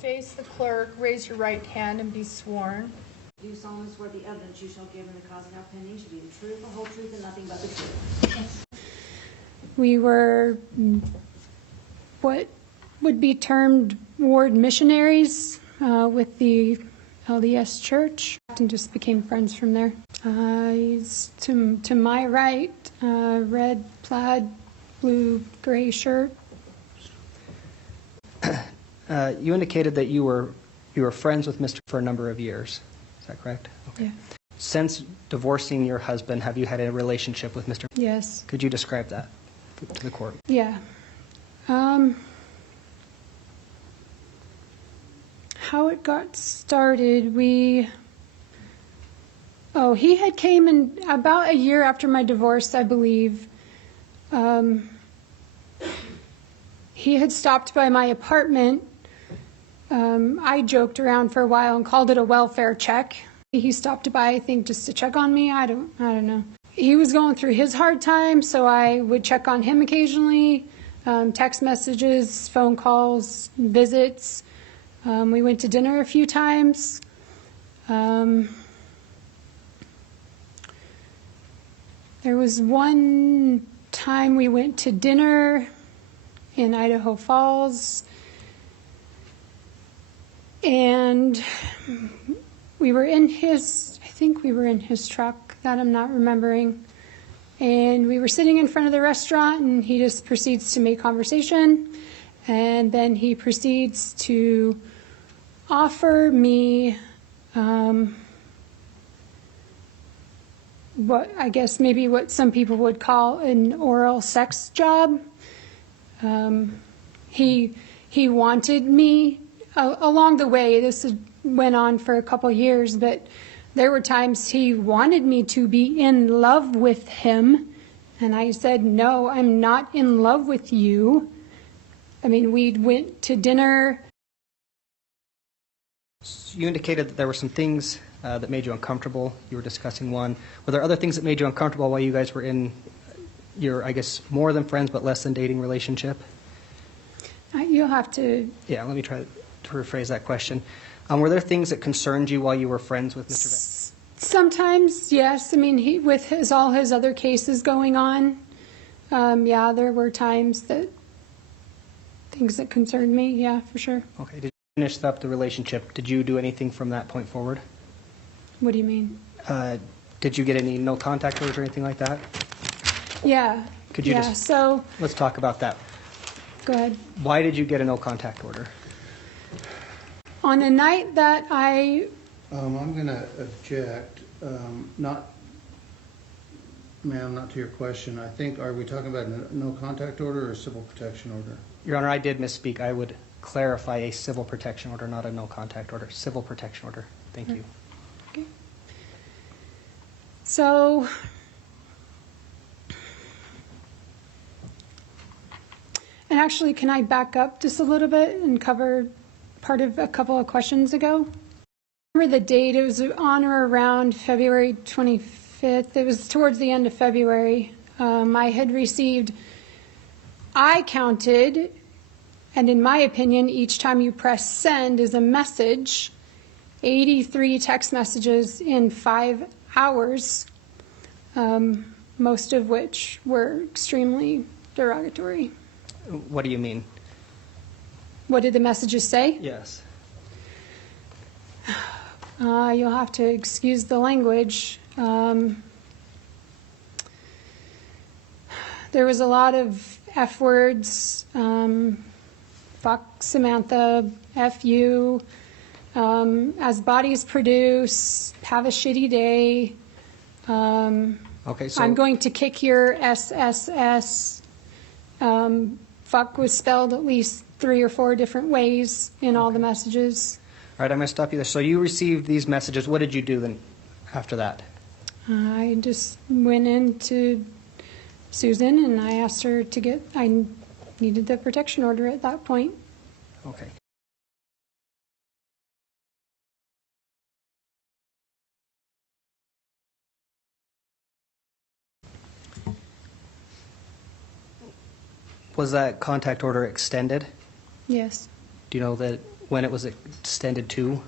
Face the clerk, raise your right hand, and be sworn. Do solemnly swear the evidence you shall give in the cause now pending shall be the truth, the whole truth, and nothing but the truth. We were what would be termed ward missionaries with the LDS Church, and just became friends from there. He's to my right, red plaid, blue gray shirt. You indicated that you were friends with Mr. for a number of years. Is that correct? Okay. Yeah. Since divorcing your husband, have you had a relationship with Mr.? Yes. Could you describe that to the court? Yeah. How it got started, he had came in about a year after my divorce, I believe. He had stopped by my apartment. I joked around for a while and called it a welfare check. He stopped by, I think, just to check on me. I don't know. He was going through his hard time, so I would check on him occasionally. Text messages, phone calls, visits. We went to dinner a few times. There was one time we went to dinner in Idaho Falls, and we were in his, I think we were in his truck, that I'm not remembering, and we were sitting in front of the restaurant, and he just proceeds to make conversation, and then he proceeds to offer me what I guess maybe what some people would call an oral sex job. He wanted me along the way. This went on for a couple years, but there were times he wanted me to be in love with him, and I said, no, I'm not in love with you. I mean, we went to dinner. You indicated that there were some things that made you uncomfortable. You were discussing one. Were there other things that made you uncomfortable while you guys were in your, I guess, more than friends but less than dating relationship? You'll have to... Yeah, let me try to rephrase that question. Were there things that concerned you while you were friends with Mr. Van? Sometimes, yes. I mean, with all his other cases going on, yeah, there were times that things that concerned me, yeah, for sure. Okay. Did you finish up the relationship? Did you do anything from that point forward? What do you mean? Did you get any no contact orders or anything like that? Yeah. Could you so let's talk about that. Go ahead. Why did you get a no contact order? On a night that I'm going to object. Not, ma'am, not to your question. I think, are we talking about a no contact order or a civil protection order? Your Honor, I did misspeak. I would clarify a civil protection order, not a no contact order. Civil protection order. Thank you. Okay. So and actually, can I back up just a little bit and cover part of a couple of questions ago? I remember the date. It was on or around February 25th. It was towards the end of February. I had received, I counted, and in my opinion, each time you press send is a message, 83 text messages in 5 hours, most of which were extremely derogatory. What do you mean? What did the messages say? Yes. You'll have to excuse the language. There was a lot of F words, fuck Samantha, F you, as bodies produce, have a shitty day, Okay, so I'm going to kick your SSS. Fuck was spelled at least 3 or 4 different ways in all the messages. All right, I'm going to stop you there. So you received these messages. What did you do then after that? I just went in to Susan and I asked her to get, I needed the protection order at that point. Okay. Was that contact order extended? Yes. Do you know that when it was extended to?